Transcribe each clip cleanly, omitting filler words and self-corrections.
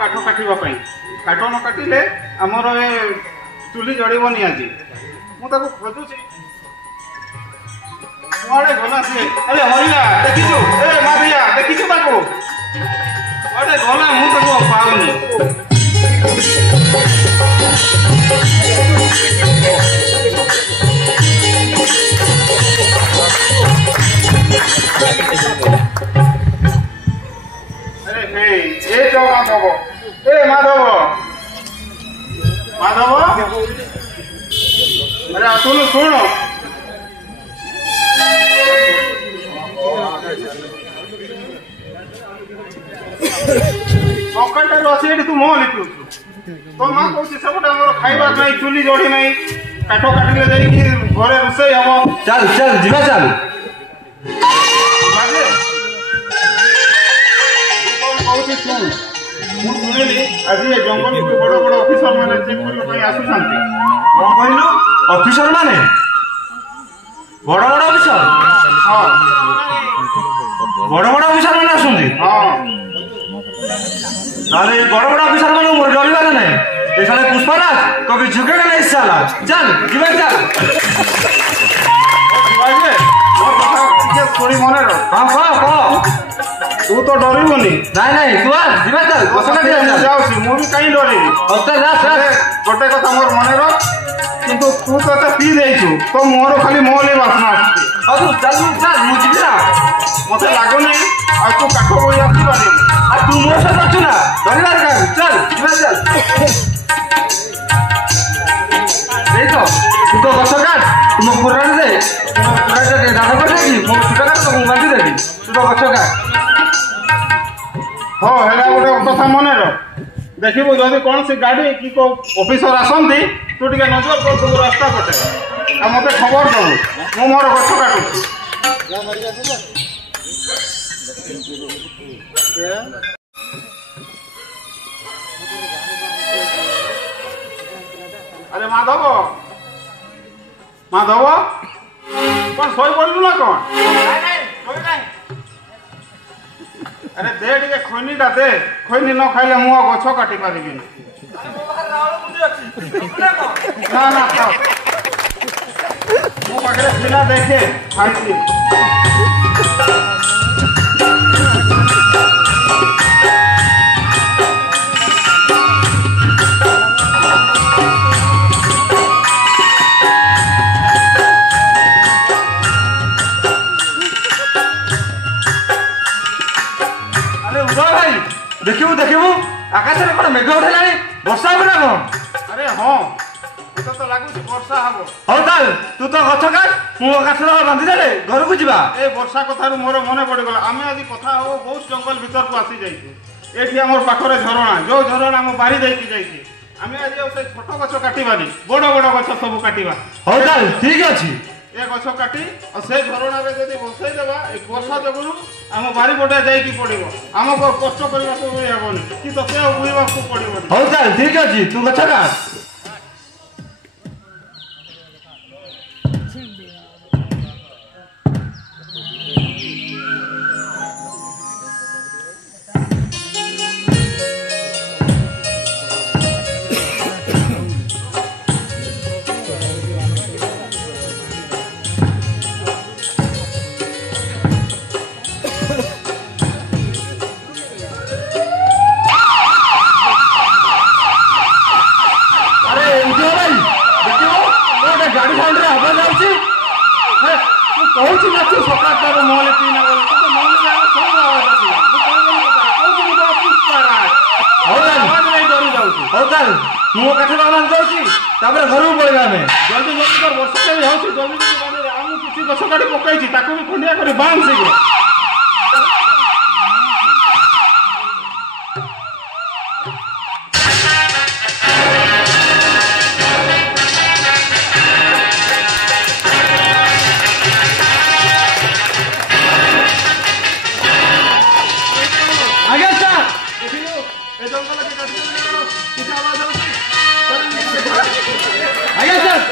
काठ काटिबा पई काठ न काटिले हमर ए चुली जड़िबनी आज मु ताको खोजुची कुआडे गला से अरे हरिया देखिछु ए मारिया देखिछु ताको कुआडे गला मु ताको पाउनी अरे हे ए तो माधव ए माधव माधव अरे सुन सुन पकड़टार अच्छे तू मोह लिखु तो माँ कौन सब खाइबा नहीं चुली जोड़ी नहीं काठ काटिले जाइए घरे रोषे हम चल चल जीवा चल आज जंगल बड़ बड़ ऑफिसर माने चेक करने आसुछंती कौन कहलु ऑफिसर माने बड़ बड़ ऑफिसर हां बड़ बड़ ऑफिसर माने आसुंदी हां अरे बड़ बड़ ऑफिसर माने मोर डरिबार नहीं ए साले पुष्पराज कभी झुकेगा नहीं साला चल जीवा चल शिवाजी मोर कथा के थोड़ी मने रह हां हां तू तो डरिबनी नहीं नहीं तू आ जीवा चल कसका दिया जाउसी मु भी काई डरी होता जा गोटे कथा मोर मने रह किंतु तू तो पी देइछु तो मोर खाली मोहली बासना आछी अब चल मु जीवा मते लागो नहीं आ तू काठ बोई आसी पारी आ तू मोर से बचु ना डरिबार का चल जीवा चल देखो तू तो गछ काट तुम पुराण दे पुराण दे दादा कर देगी मो छुटा काट तो बांधी देगी तू तो गछ काट हो हेला गोटे कथा मने रह देखिबो जदि कोन से गाड़ी की को ऑफिसर आसंती तू टिके नजर कर तू रास्ता कटे आ मते खबर दबु मो मोर गछ काटु अरे माधव माधव कौन सोई पड़लु ना कौन अरे दे टिके खैनीटा दे खैनी न खाइले मु गछ काटी पारिबि ना ना खा मो पाखरे पिला देखे खाइछि देखिबू देखिबू आकाश में कोन मेघ उठेलानी वर्षा होला कोन अरे हां एतो तो लागु वर्षा हबो हो ताल तू तो गछ काट मु आकाश में बांधी देले घर को जीवा ए वर्षा कथारु मोर मने पड़ी गला आमे आज कथा हो बहुत जंगल भीतर को आसी जाइछु एठी हमर पाखरे झरणा जो झरणा हम बारी देकी जाइछि आमे आज से छोट गछ काटिबानी बड़ बड़ गछ सब काटिबा हो ताल ठीक अछि ए गछ काटी और से झरणा रे जदी बसई देबा ए वर्षा जगुरु हम बारी बोटा जाई की पड़िबो हमको कष्ट करबा तो हेबोनी कि तते उइबा को पड़िबोनी हो ताल ठीक अछि तू गछ काट गाड़ी साइड रे आवाज आउची हे तू कहूची ना तू सकाळ मोहले तीन बोले तो मोहले जाओ सब आवाज आसी मु कहूची मु पुष्पराज हो आवाज नहीं डरी जाउची हो ताल मु कथा बालन जाउची तापर घर को पळेगा में जल्दी जल्दी कर वर्षा भी होची जल्दी जल्दी बांधे आमु किछि गछ गाड़ी पकाइची ताको भी खंडिया करी बांध शीघ्र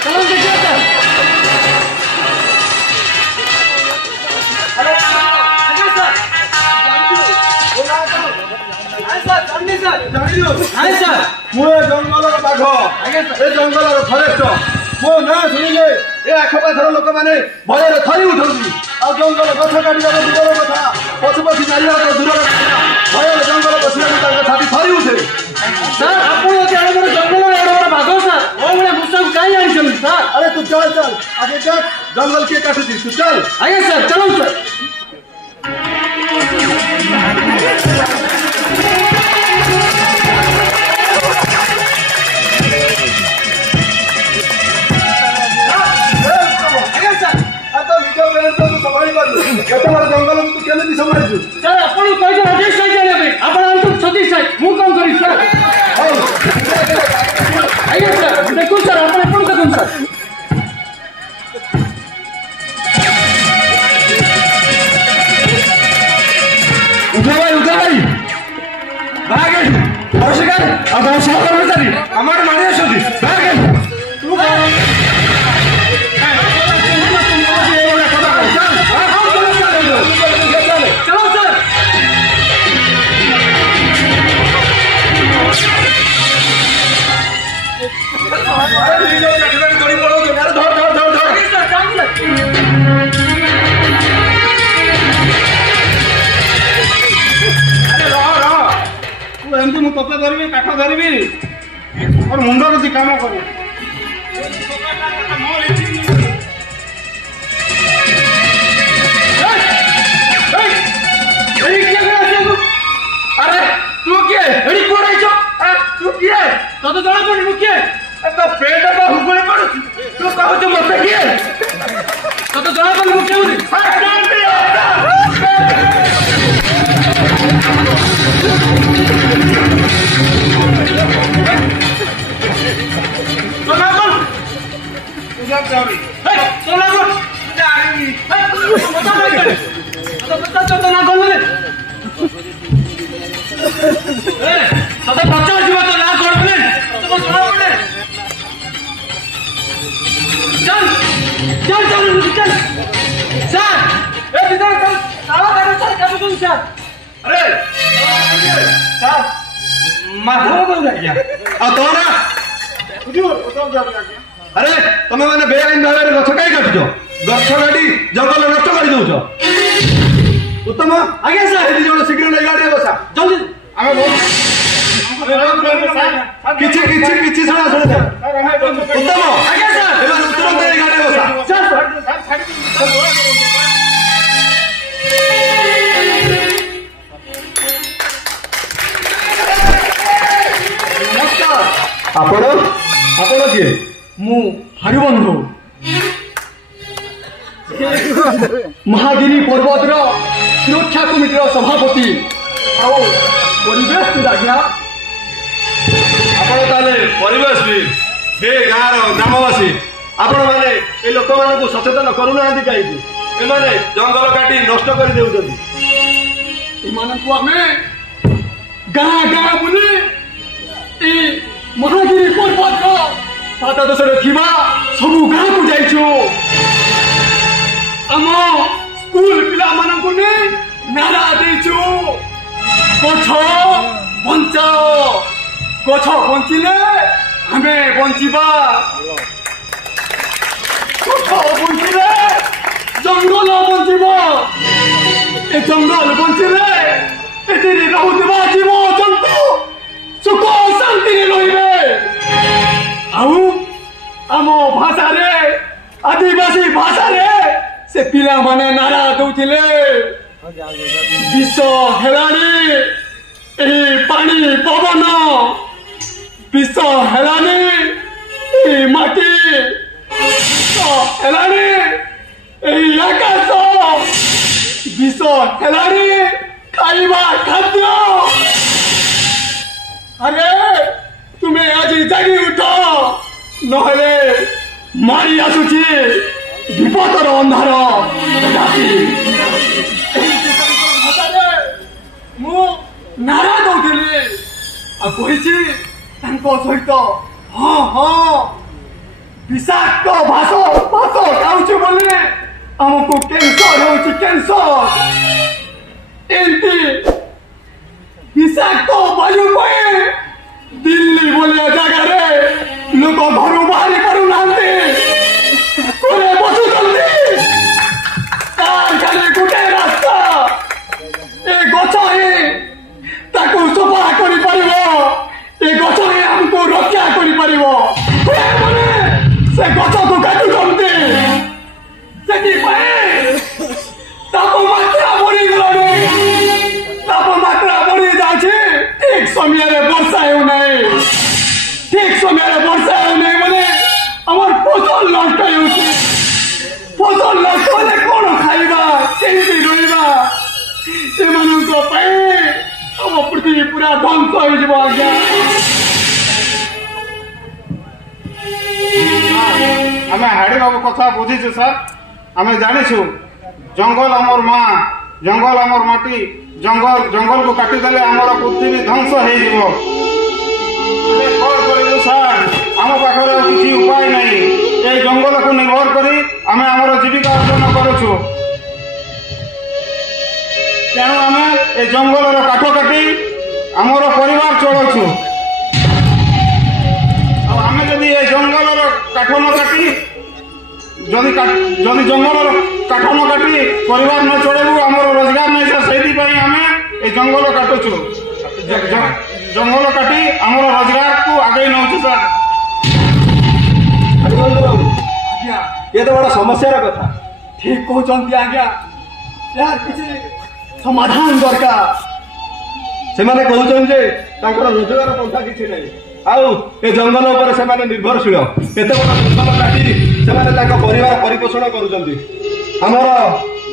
चलो देखिए सर। ନାଇଁ ସାର୍ ମୁଁ ଏ ଜଙ୍ଗଲର ବାଘ ଏ ଜଙ୍ଗଲର ଫରେଷ୍ଟ ମୋ ନାଁ ଶୁଣିଲେ ଏ ଆଖପାଖର ଲୋକମାନେ ଭୟରେ ଥରି ଉଠନ୍ତି ଆଉ ଜଙ୍ଗଲ ଗଛ କାଟିବାର ଦୂରର କଥା ପଶୁପକ୍ଷୀ ମାରିବାର ଦୂରର କଥା ଭୟରେ ଜଙ୍ଗଲ ବସିବାକୁ ତାଙ୍କ ଛାତି ଥରି ଉଠେ ସାର୍ ଆପଣ ଏତେ ବଡ଼ ଜଙ୍ଗଲର ଏଡ଼େ ବଡ଼ ବାଘ ସାର୍ ମୋ ଭଳିଆ ମୂଷାକୁ କାହିଁ ଆଣିଛନ୍ତି ସାର୍ ଆରେ ତୁ ଚାଲ ଚାଲ ଆଗେ ଚାଲ ଜଙ୍ଗଲ କିଏ କାଟୁଛି ତୁ ଚାଲ ଆଜ୍ଞା ସାର୍ ଚାଲନ୍ତୁ ସାର୍ ଜଙ୍ଗଲ ତୁ କେମିତି ସମ୍ଭାଳିଛୁ ସାର୍ ଆପଣଙ୍କୁ କହିଛି ରାଜେଶ ସାହି ଜାଣିବା ପାଇଁ ଆପଣ ଆଣନ୍ତୁ ସତୀଶ ସାହି ମୁଁ କଣ କରିବି ସାର୍ ଆଜ୍ଞା ସାର୍ ଦେଖୁନ୍ ସାର୍ ଆପଣ ଏପଟ ଦେଖୁନ୍ ସାର୍ ଉଠା ଭାଇ ବାହାଗ ଅଶିକାର ଆଉ ତମ ସହକର୍ମଚାରୀ ଆମର ମାରି ଅଛନ୍ତି ବାହାଗ चलो सर ଏମିତି ମୁଁ ତତେ ଧରିବି କାଠ ଧରିବି ମୋର ମୁଣ୍ଡ କିଛି କାମ କରୁ अरे तू किए एडी कोड आइछो तू किए तो जणा पड़ी तू किए तो पेट बा हुगळे पड़ तू कहू मते किए तो जणा पड़ी मु केउ तो ना बोल तू जा चोरी तो ना बोल जारी मत मत तो ना बोल तते पचास जीव तो ना कर बोले तो सुना बोले चल चल चल चल सर ए किधर चल साला गाड़ी सर कब तुम सर अरे सर माधव बोल गया ଆଉ ତୋରା ଆରେ ତମେ ମାନେ ବେଆଇନ ଭାବରେ ଗଛ କାଇଁ କାଟୁଛ ଗଛ କାଟି ଜଙ୍ଗଲ ନଷ୍ଟ କରିଦଉଛ ଉତ୍ତମ आगे सर ଏଠି ଜଣେ ଶୀଘ୍ର ନେଇ ଗାଡ଼ିରେ ବସା जल्दी ଆମେ କିଛି କିଛି କିଛି ଶୁଣା ଶୁଣ ଉତ୍ତମ आगे सर ଏମାନେ ତୁରନ୍ତ ଏଇ ଗାଡ଼ିରେ ବସା सर ଆପଣ ଆପଣ କିଏ मु हरिबंधु महागिरी पर्वतर सुरक्षा कमिटर सभापति आओ परिवेश आज्ञा ଆପଣ ତାହେଲେ ପରିବେଶବିଦ ହେ ଗାଁର ଗ୍ରାମବାସୀ ଆପଣମାନେ ଏ ଲୋକମାନଙ୍କୁ ସଚେତନ କରୁନାହାନ୍ତି କାହିଁକି ଏମାନେ ଜଙ୍ଗଲ କାଟି ନଷ୍ଟ କରିଦେଉଛନ୍ତି ଏମାନଙ୍କୁ ଆମେ ଗାଁ ଗାଁ ବୁଲି ଏ महागिरी पर्वतर ପାଦଦେଶରେ ଥିବା ସବୁ ଗାଁକୁ ଯାଇଛୁ ଆମ ସ୍କୁଲ ପିଲାମାନଙ୍କୁ ନେଇ ନାରା ଦେଇଛୁ ଗଛ ବଞ୍ଚାଅ ଗଛ ବଞ୍ଚିଲେ ଆମେ ବଞ୍ଚିବା ଗଛ ବଞ୍ଚିଲେ ଜଙ୍ଗଲ ବଞ୍ଚିବ ଏ ଜଙ୍ଗଲ ବଞ୍ଚିଲେ ଏଥିରେ ରହୁଥିବା ଜୀବଜନ୍ତୁ ସୁଖ ଶାନ୍ତିରେ ରହିବେ ଆଉ ଆମ ଭାଷାରେ आदिवासी भाषा रे से पिला माने नारा दउथिले विष हेलानी एही पानी पवन विष हेलानी एही माटी विष हेलानी एही आकाश विष हेलानी खाइबा खाद्य अरे तुम्हें आज जागी उठ नहले मारी आसुची विपदर अंधार राति मु नारा दउଥିଲି आ कहिछि तांको सहित हां हां विषाक्त भाष भाष खाउछु बोले हमको कैंसर होछि कैंसर एंटी विषाक्त वायु पे समय वर्षा नहीं बोले आमर फसल नष्ट होउछि फसल नष्ट होले कोन खाइबा केमि रोइबा सेमानक पई हम पृथ्वी पूरा ध्वंस हो जब आज्ञा आम हाड़ी बाबू कथा बुझीचु सर आम जानिछु जंगल आमर माँ जंगल आमर माटी जंगल जंगल को काटिदेले आमर पृथ्वी ध्वंस हो सर आम पाखे किसी उपाय नहीं ये जंगल को निर्भर करी आम आमर जीविका अर्जन करुछु तेणु आम ए जंगल काठ काटी आमर परिवार चलुछु आम जदि ए जंगल काठ न काटी जदि जंगल काठ न काटी परिवार न चलू आमर रोजगार नहीं सर से आम ए जंगल काटुछु जंगल काटी आमर रोजगार को आगे नौछु सर ये तो बड़ा समस्या कथा ठीक कहते आज्ञा यार किसी समाधान दरकार से कहते रोजगार पंथा किसी नहीं आउ ए जंगल उपर से निर्भरशील एत बड़ जंगल काटी से परिवार परिपोषण करुँच आमर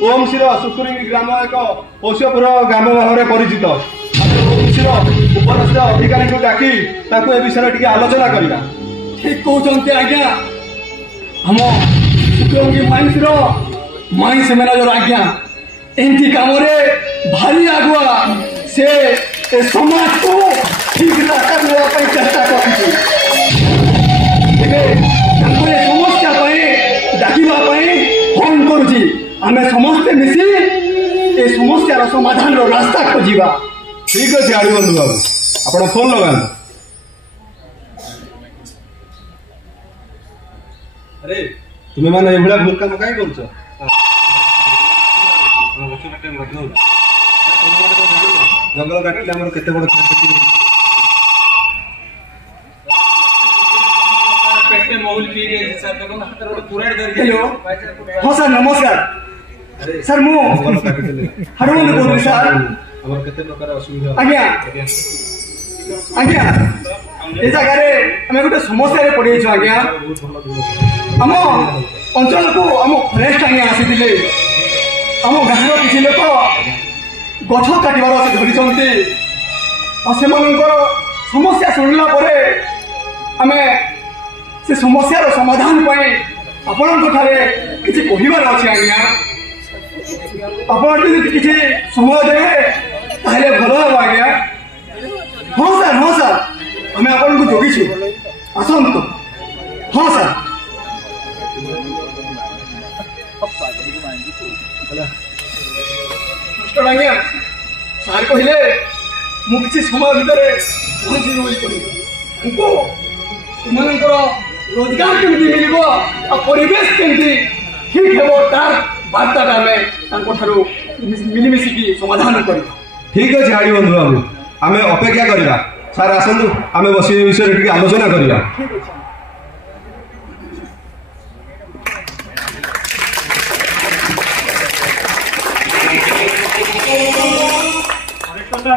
ओमसीर सुकुरिंगी ग्राम एक पोष्यपुर ग्राम भाव में परिचित ओमसीर उपरस्थ अधिकारी को डाकी ए विषय टी आलोचना करवा ठीक कहते आज्ञा हम सुकुरिंगी माइंस मैनेजर आज्ञा एमती कम भारी आगुआ से समाज को ठीक रास्ता देवाई चेष्टा कर समस्या डाकवाई फोन करुच्ची आम समस्ते मिसी ए समस्यार समाधान रास्ता खोजा ठीक अच्छे आड़बंधु बाबू आप फोन लगा अरे तुम्हें मैंने ये भूल काम कहीं कर जंगल काटिले आमर केते बड़ क्षति हाँ सर नमस्कार सर मु हरवंद बोलि सर आमर केते प्रकार असुविधा आज्ञा आज्ञा ए जगह आम गोटे समस्या पड़ी आज्ञा आम अंचल को आम फरेस्ट आज्ञा आसी आम गाँव किसी लोक गछ काटबार से धरी समस्या शुणिला आम से समस्यार समाधान आपण किसी कहबार अच्छे आज्ञा आप किसी समय देवे ताहले भल हम आज्ञा हाँ सर आम आपन को जगिछु आसतु हाँ सर आज्ञा सार कहले मुझे समय भितर रोजगार केमती मिल परिवेश केमती ठीक हे तार बार्ता मिलमिशिकी समाधान कर ठीक अच्छे आड़बंधु बाबू आम अपेक्षा करवा सार आसतु आम बस विषय टी आलोचना करवा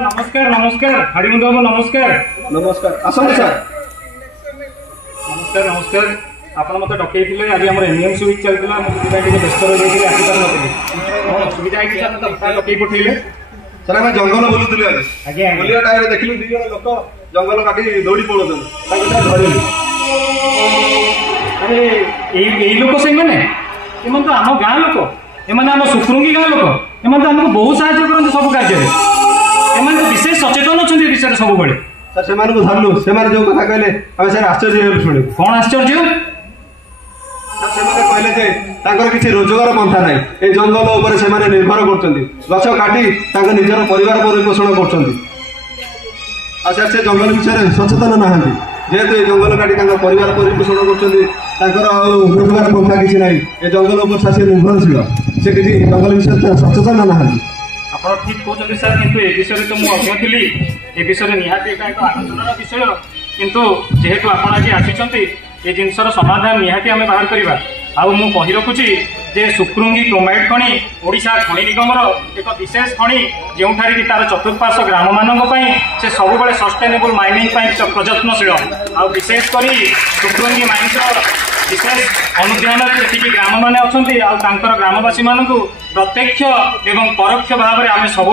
नमस्कार नमस्कार हाड़ीबंधु बाबू नमस्कार नमस्कार आसतु सर नमस्कार नमस्कार ଆପଣ ମୋତେ ଡକେଇଥିଲେ ଆଜି ଆମର ଏମଏମସି ୱିକ୍ ଚାଲିଥିଲା ମୁଁ ସେଥିପାଇଁ ଟିକେ ବ୍ୟସ୍ତ ରହିଯାଇଥିଲି ଆସିପାରୁନଥିଲି କ'ଣ ଅସୁବିଧା ହେଇଛି ସାର୍ ତ ଡକେଇ ପଠେଇଲେ ସାର୍ ଆମେ ଜଙ୍ଗଲ ବୁଲୁଥିଲୁ ଆଜି ଆଜ୍ଞା ବୁଲିବା ଟାଇମରେ ଦେଖିଲୁ 2 ଜଣ ଲୋକ ଜଙ୍ଗଲ କାଟି ଦୌଡ଼ି ପଳଉଛନ୍ତି ତାଙ୍କୁ ଧରିଲୁ ଆରେ ଏଇ ଲୋକ ସେମାନେ ଏମାନେ ତ ଆମ ଗାଁ ଲୋକ ଏମାନେ ଆମ ସୁଖରୁଙ୍ଗି ଗାଁ ଲୋକ ଏମାନେ ତ ଆମକୁ ବହୁତ ସାହାଯ୍ୟ କରନ୍ତି ସବୁ କାର୍ଯ୍ୟରେ ଏମାନେ ତ ବିଶେଷ ସଚେତନ ଅଛନ୍ତି ଏ ବିଷୟରେ ସବୁବେଳେ सर से धरलु से जो कथा कहले आम सर आश्चर्य शुणु कौन आश्चर्य कहले किसी रोजगार पंथा ना ये जंगल उपर से निर्भर कर गछ काटी निजर परिवार परिपोषण कर से जंगल विषय सचेतन ना जेहेतु ये जंगल काटी परिवार परिपोषण कर रोजगार पंथा किसी ना ये जंगल उपर से निर्भरशील से किसी जंगल विषय सचेतन ना आप ठीक कहते सर किंतु ए विषय तो मुझे अज्ञ थी ए विषय निहाती एक आलोचनार विषय किंतु जेहेतु आप आज आसी ये जिनसर समाधान निहाती आम बाहर करवा मु कहि रखुची जे सुक्रुंगी क्रोमाइट खଣି ओडिशा खଣି निगमर एक विशेष खଣି जोठारे कि तार चतुर्पार्श्व ग्राम मानक पई से सब बेले सस्टेनेबल माइनिंग पई प्रयत्नशील आ विशेष करी सुक्रुंगी माइन्स विशेष अनुध्यान से ग्राम मैंने अच्छा ग्रामवासी मान प्रत्यक्ष एवं परोक्ष भाव में आम सब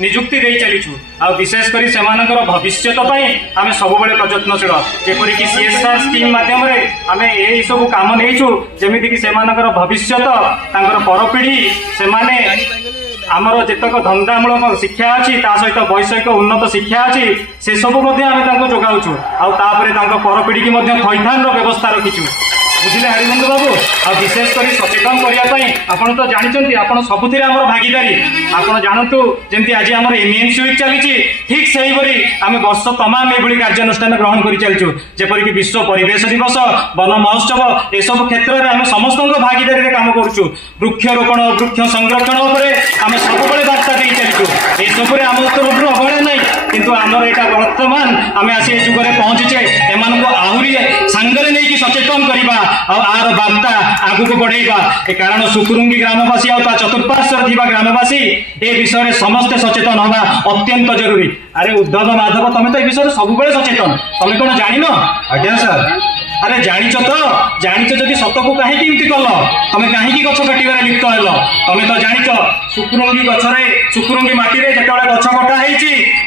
निजुक्ति दे चलीचु आ विशेषकर से भविष्य आम सब प्रयत्नशील जेपरिक CSR स्कीम मध्यम आम यही सब कम नहींचु जमीक से भविष्य परपीढ़ी से आमर जितक धंदामूलक शिक्षा अच्छी सहित वैषयिक उन्नत शिक्षा अच्छी से सब जोगाऊँ आपर परपीढ़ी की थैथान व्यवस्था रखीचु बुझे हरिबंधु बाबू आ विशेषकर सचेतन करने आपड़ तो जानते आप सबुथ भागीदारी आप जानतु जमी आज आम एमएनसी वीक चली ठीक से आम वर्ष तमाम ये कार्यानुष्ठान ग्रहण कर चलचु जेपरिक विश्व परिवेश दिवस वन महोत्सव एसबू क्षेत्र में आम समस्त भागीदारी काम करुचु वृक्षरोपण वृक्ष संरक्षण आम सब बार्ता दे चलचु एसबू आम तरफ अवहेला ना किंतु आमर यहाँ वर्तमान आम आसी जुगे पहुंचीचे एम आहरी सांगरे नहीं सचेतन करवा आर बार्ता आगु को बढ़ेगा कारण सुकुरुंगी ग्रामवासी आ चतुर्पार्श्व थी ग्रामवासी ए विषय समस्ते सचेतन हवा अत्यंत जरूरी। अरे उद्धव माधव तुम तो ए विषय सब सचेतन तुम कौन जान? आज्ञा सर। अरे जानिच तो जानिच जदि सत को कहीं कल तुम कहीं गछ काटार लिप्त हेल तुम तो जानिच सुकुरुंगी गछरे सुकुरुंगी माटी जो गछ कटा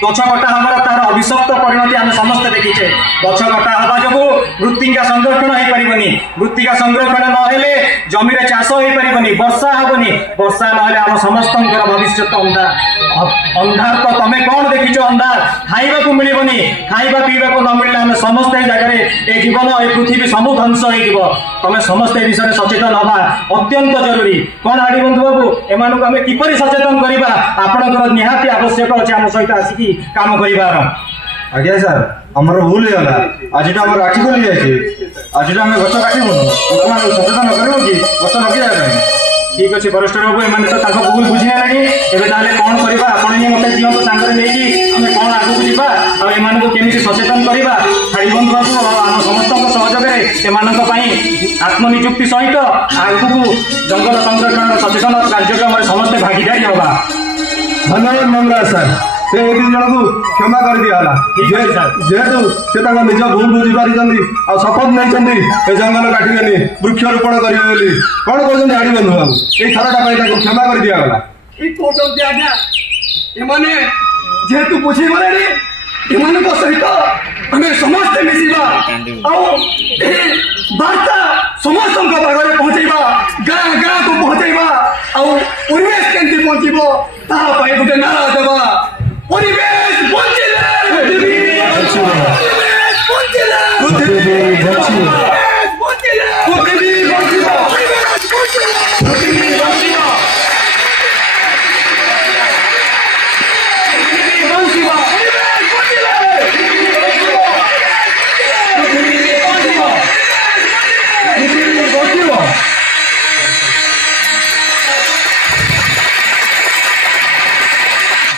गछ कटा हमार तार अभिशप्त परिणति आम समस्त देखीचे गछ कटा हवा जो मृत्तिका संरक्षण हो पारनि मृत्तिका संरक्षण नहेले जमी चाष हो पारनि वर्षा हेनी वर्षा ना आम समस्त भविष्य अंधार तो तुम कौन देखीच अंधार खाइबा को मिलबनी खाइबा पीवा को न मिलने आम समस्त जगह ए जीवन पृथ्वी समू ध्वंस हो तुम समस्त विषय सचेतन हवा अत्यंत जरूरी। कौन हरिबंधु बाबू एम आम किपरि सचेतन करवा आपंकर निहाती आवश्यक अच्छे आम सहित आसिकी काम कर? आज्ञा सर आमर भूल होगा आज आम आखि खोली जाए आज आम गछ काटबून सचेतन कर गछ लगे ठीक अच्छे वरिष्ठ बाबू एम तो भूल बुझी ना कौन करवा आपड़ मत दिखाँ सांगे नहीं आम कौन आगू जावा एम केमी सचेतन करवा हरिबंधु बाबू आम समस्त सहयोग एम आत्मनिजुक्ति सहित आगू जंगल संरक्षण सचेतन कार्यक्रम समस्ते भागीदारी हवा। धन्यवाद मंगला सर से एक जन को क्षमा कर दिया जेहेतु से निज भूल बुझी पारी आ शपथ नहीं जंगल काटे वृक्षरोपण करेंगे कौन कहते हरिबंधु बाबू ये थरटा क्षमा कर दिगला आज्ञा एमाने जेहेतु बुझी गले सहित आम समस्ते मिसवा बार्ता समस्त पाखे पहुँचवा गाँ गाँ को पहुँचवा आवेश केमती पहुँचो तापाई गोटे नारा देवा परिवेश बंचिले पृथ्वी बंचिले।